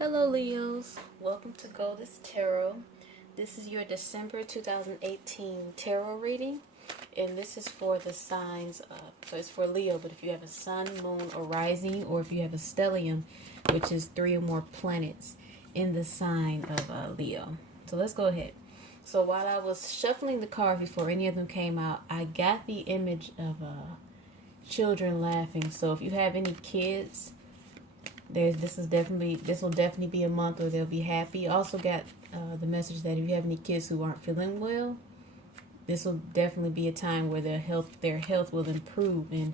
Hello Leos, welcome to Goldess Tarot. This is your December 2018 tarot reading, and this is for the signs, so it's for Leo, but if you have a sun, moon, or rising, or if you have a stellium, which is 3 or more planets in the sign of Leo. So let's go ahead. So while I was shuffling the cards before any of them came out, I got the image of children laughing. So if you have any kids, this will definitely be a month where they'll be happy. Also got the message that if you have any kids who aren't feeling well, this will definitely be a time where their health will improve. And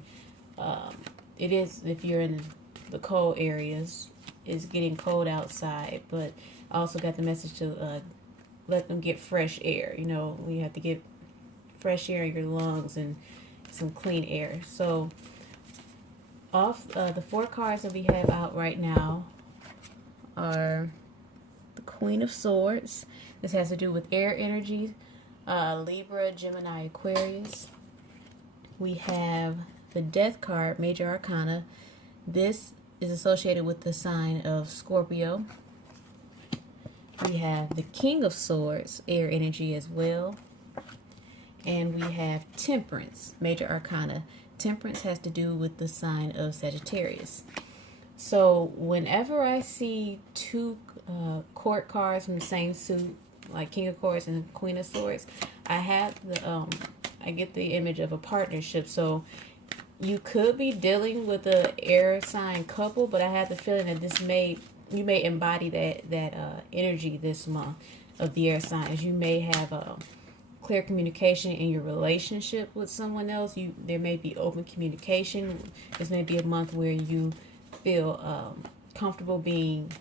it is, if you're in the cold areas, it's getting cold outside, but I also got the message to let them get fresh air. You know, we have to get fresh air in your lungs and some clean air. So off the 4 cards that we have out right now are the Queen of Swords. This has to do with air energy, Libra, Gemini, Aquarius. We have the Death card, Major Arcana. This is associated with the sign of Scorpio. We have the King of Swords, air energy as well. And we have Temperance, Major Arcana. Temperance has to do with the sign of Sagittarius. So whenever I see 2 court cards from the same suit, like King of Swords and Queen of Swords, I get the image of a partnership. So you could be dealing with an air sign couple, but I have the feeling that you may embody that energy this month of the air signs. You may have clear communication in your relationship with someone else. There may be open communication. This may be a month where you feel comfortable being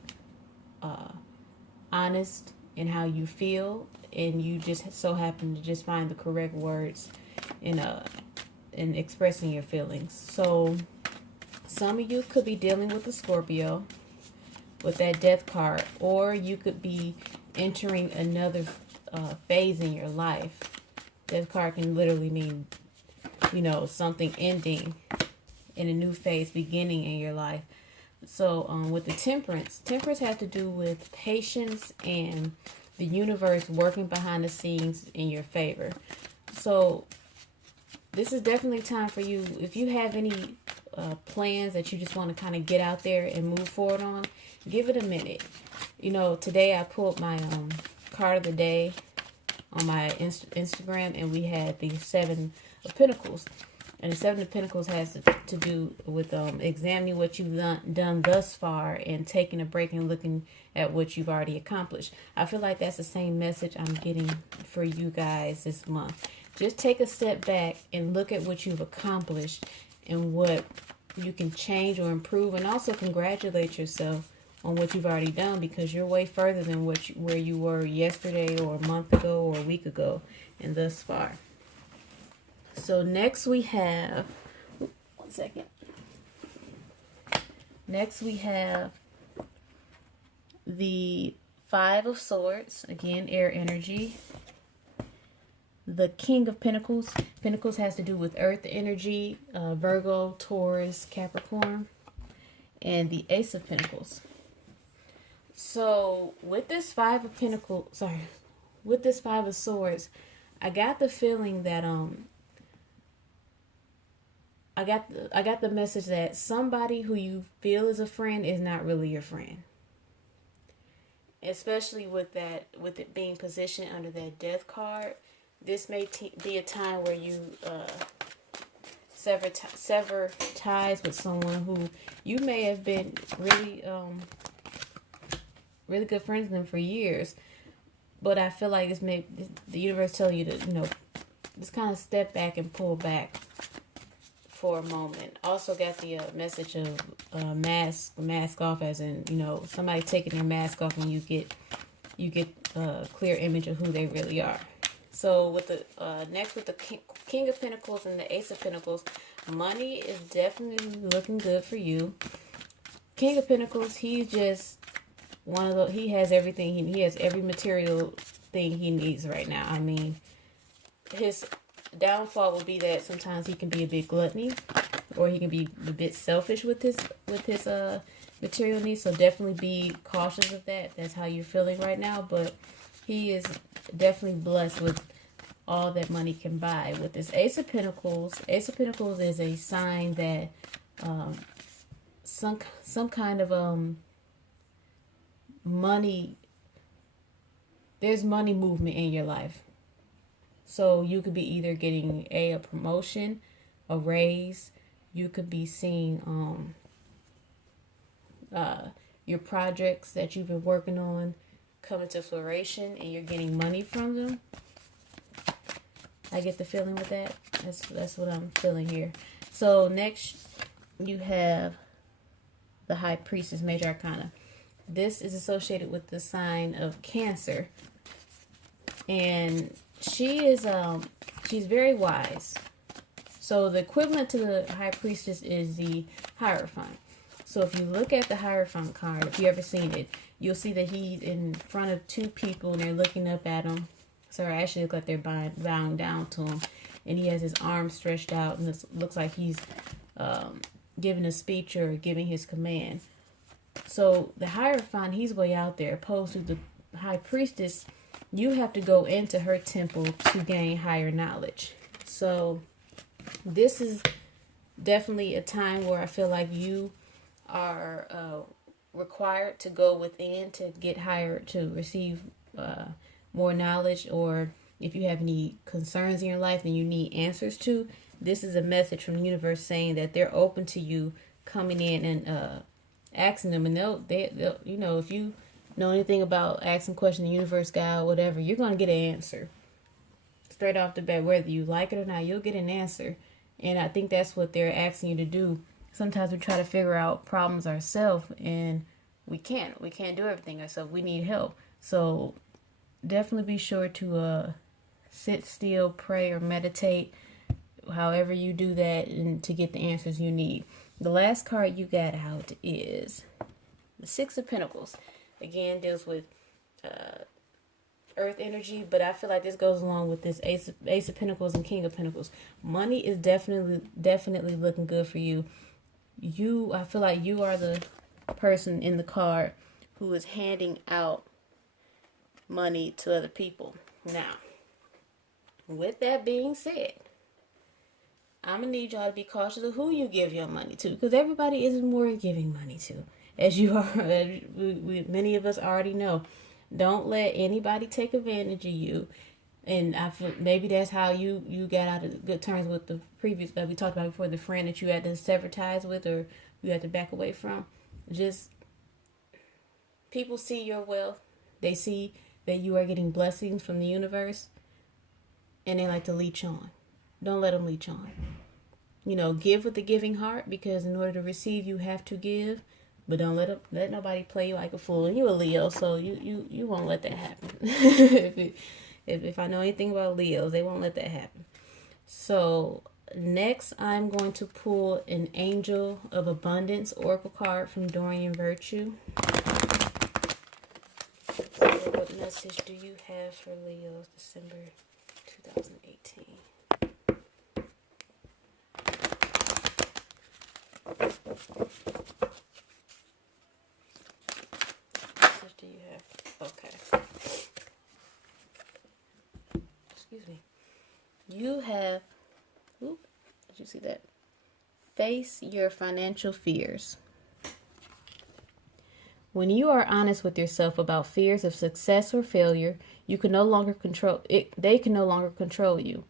honest in how you feel, and you just so happen to just find the correct words in expressing your feelings. So some of you could be dealing with a Scorpio with that Death card, or you could be entering another phase in your life. This card can literally mean, something ending in a new phase beginning in your life. So with the Temperance has to do with patience and the universe working behind the scenes in your favor. So this is definitely time for you, if you have any plans that you just want to kind of get out there and move forward on, give it a minute. Today I pulled my card of the day on my Instagram, and we had the 7 of Pentacles. And the 7 of Pentacles has to do with examining what you've done thus far and taking a break and looking at what you've already accomplished. I feel like that's the same message I'm getting for you guys this month. Just take a step back and look at what you've accomplished and what you can change or improve, and also congratulate yourself on what you've already done, because you're way further than where you were yesterday or a month ago or a week ago and thus far. So next we have, Next we have the 5 of Swords, again air energy. The King of Pentacles. Pentacles has to do with earth energy, Virgo, Taurus, Capricorn. And the Ace of Pentacles. So with this 5 of Swords, I got the feeling that I got the message that somebody who you feel is a friend is not really your friend. Especially with it being positioned under that Death card, this may be a time where you sever ties with someone who you may have been really good friends with them for years, but I feel like the universe telling you to just kind of step back and pull back for a moment. Also got the message of mask off, as in somebody taking their mask off, and you get a clear image of who they really are. So with the next, with the King of Pentacles and the Ace of Pentacles, money is definitely looking good for you. King of Pentacles, he's just he has everything. He has every material thing he needs right now. I mean, his downfall will be that sometimes he can be a bit gluttony, or he can be a bit selfish with his material needs, so definitely be cautious of that. That's how you're feeling right now, but he is definitely blessed with all that money can buy. With this Ace of Pentacles is a sign that some kind of money, there's money movement in your life. So you could be either getting a promotion, a raise. You could be seeing your projects that you've been working on coming to fruition, and you're getting money from them. I get the feeling with that. That's what I'm feeling here. So next you have the High Priestess, Major Arcana. This is associated with the sign of Cancer, and she is she's very wise. So the equivalent to the High Priestess is the Hierophant. So if you look at the Hierophant card, if you ever seen it, you'll see that he's in front of two people and they're looking up at him. So it actually looks like they're bowing down to him, and he has his arms stretched out, and this looks like he's giving a speech or giving his command. So the Hierophant, he's way out there, opposed to the High Priestess. You have to go into her temple to gain higher knowledge. So this is definitely a time where I feel like you are required to go within to get higher, to receive more knowledge, or if you have any concerns in your life and you need answers to, this is a message from the universe saying that they're open to you coming in and asking them, and they'll you know, if you know anything about asking questions, the universe, God, whatever, you're going to get an answer straight off the bat. Whether you like it or not, you'll get an answer. And I think that's what they're asking you to do. Sometimes we try to figure out problems ourselves, and we can't do everything ourselves. We need help. So definitely be sure to sit still, pray, or meditate, however you do that, and to get the answers you need. The last card you got out is the Six of Pentacles. Again, deals with earth energy, but I feel like this goes along with this Ace of Pentacles and King of Pentacles. Money is definitely looking good for you. I feel like you are the person in the card who is handing out money to other people. Now, with that being said, I'm going to need y'all to be cautious of who you give your money to, because everybody isn't worth giving money to. As you are, many of us already know. Don't let anybody take advantage of you. And I feel maybe that's how you got out of good terms with the previous that we talked about before, the friend that you had to sever ties with, or you had to back away from. Just, people see your wealth. They see that you are getting blessings from the universe, and they like to leech on. Don't let them leech on. You know, give with a giving heart, because in order to receive, you have to give. But don't let nobody play you like a fool. And you're a Leo, so you won't let that happen. if I know anything about Leos, they won't let that happen. So next, I'm going to pull an Angel of Abundance Oracle card from Dorian Virtue. So what message do you have for Leos, December 2018? Do you have? Okay. Excuse me. You have, did you see that? Face your financial fears. When you are honest with yourself about fears of success or failure, you can no longer control it. They can no longer control you.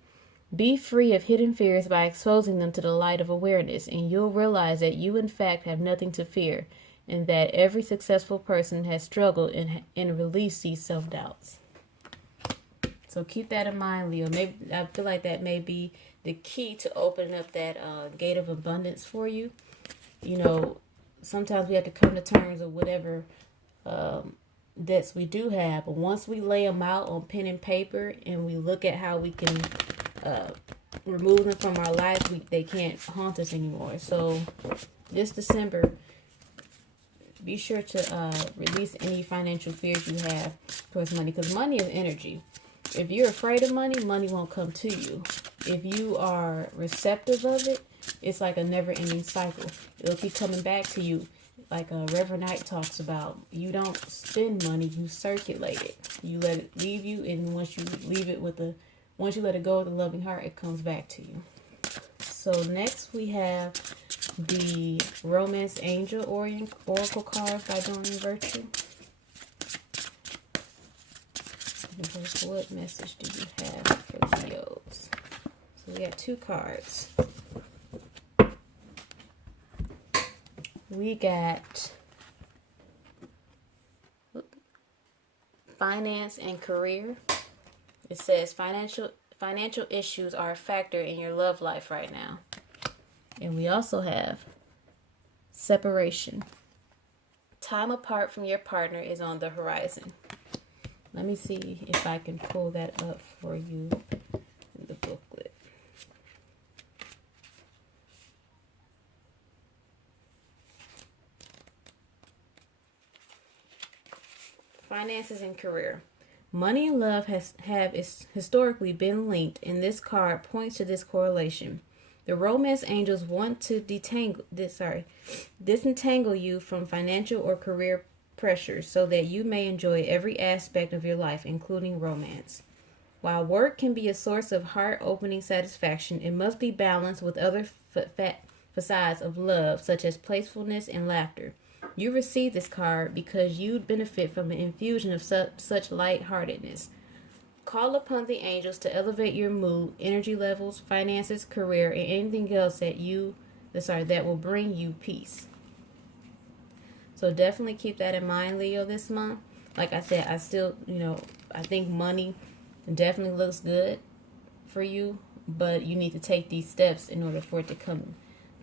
Be free of hidden fears by exposing them to the light of awareness, and you'll realize that you in fact have nothing to fear, and that every successful person has struggled and released these self-doubts. So keep that in mind, Leo. Maybe I feel like that may be the key to opening up that gate of abundance for you. You know, sometimes we have to come to terms with whatever debts we do have. But once we lay them out on pen and paper, and we look at how we can remove them from our lives, they can't haunt us anymore. So this December, be sure to release any financial fears you have towards money, because money is energy. If you're afraid of money, money won't come to you. If you are receptive of it, it's like a never-ending cycle. It'll keep coming back to you. like Reverend Knight talks about, you don't spend money, you circulate it. You let it leave you, and once you let it go with a loving heart, it comes back to you. So next we have the Romance Angel Oracle card by Doreen Virtue. What message do you have for Leos? So we got 2 cards. We got finance and career. It says financial issues are a factor in your love life right now. And we also have separation. Time apart from your partner is on the horizon. Let me see if I can pull that up for you in the booklet. Finances and career. Money and love have historically been linked, and this card points to this correlation. The romance angels want to disentangle you from financial or career pressures so that you may enjoy every aspect of your life, including romance. While work can be a source of heart-opening satisfaction, it must be balanced with other facades of love, such as playfulness and laughter. You receive this card because you'd benefit from an infusion of such lightheartedness. Call upon the angels to elevate your mood, energy levels, finances, career, and anything else that will bring you peace. So definitely keep that in mind, Leo, this month. Like I said, I think money definitely looks good for you, but you need to take these steps in order for it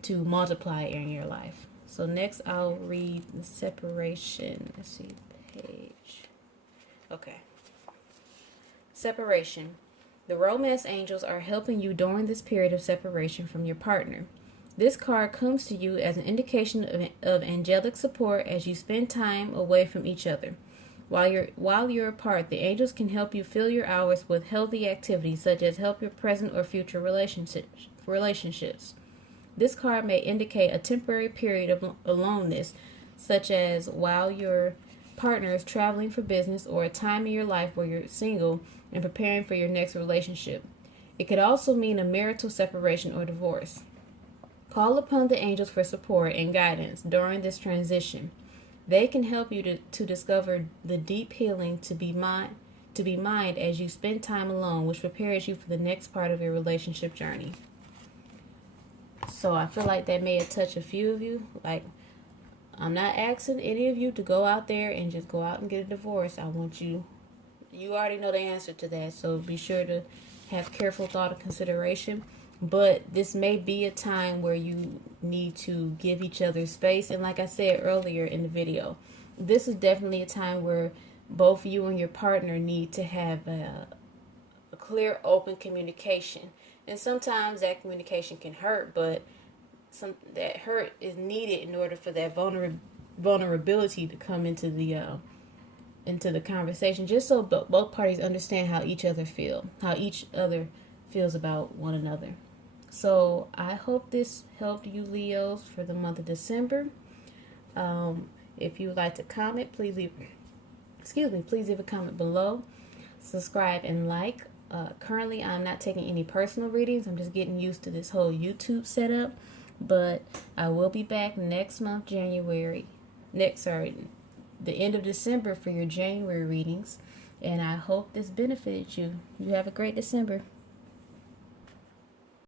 to multiply in your life. So next I'll read the separation. Let's see the page. Okay. Separation. The romance angels are helping you during this period of separation from your partner. This card comes to you as an indication of angelic support as you spend time away from each other. While you're apart, the angels can help you fill your hours with healthy activities such as help your present or future relationships. This card may indicate a temporary period of aloneness, such as while your partner is traveling for business, or a time in your life where you're single and preparing for your next relationship. It could also mean a marital separation or divorce. Call upon the angels for support and guidance during this transition. They can help you to discover the deep healing to be mined as you spend time alone, which prepares you for the next part of your relationship journey. So I feel like that may have touched a few of you. Like, I'm not asking any of you to go out there and just go out and get a divorce. I want you already know the answer to that, so be sure to have careful thought and consideration. But this may be a time where you need to give each other space. And like I said earlier in the video, this is definitely a time where both you and your partner need to have a clear, open communication. And sometimes that communication can hurt, but that hurt is needed in order for that vulnerability to come into the conversation, just so both parties understand how each other feels about one another. So I hope this helped you, Leos, for the month of December. If you would like to comment, please leave a comment below. Subscribe and like. Currently, I'm not taking any personal readings. I'm just getting used to this whole YouTube setup. But I will be back next month, the end of December for your January readings. And I hope this benefited you. You have a great December.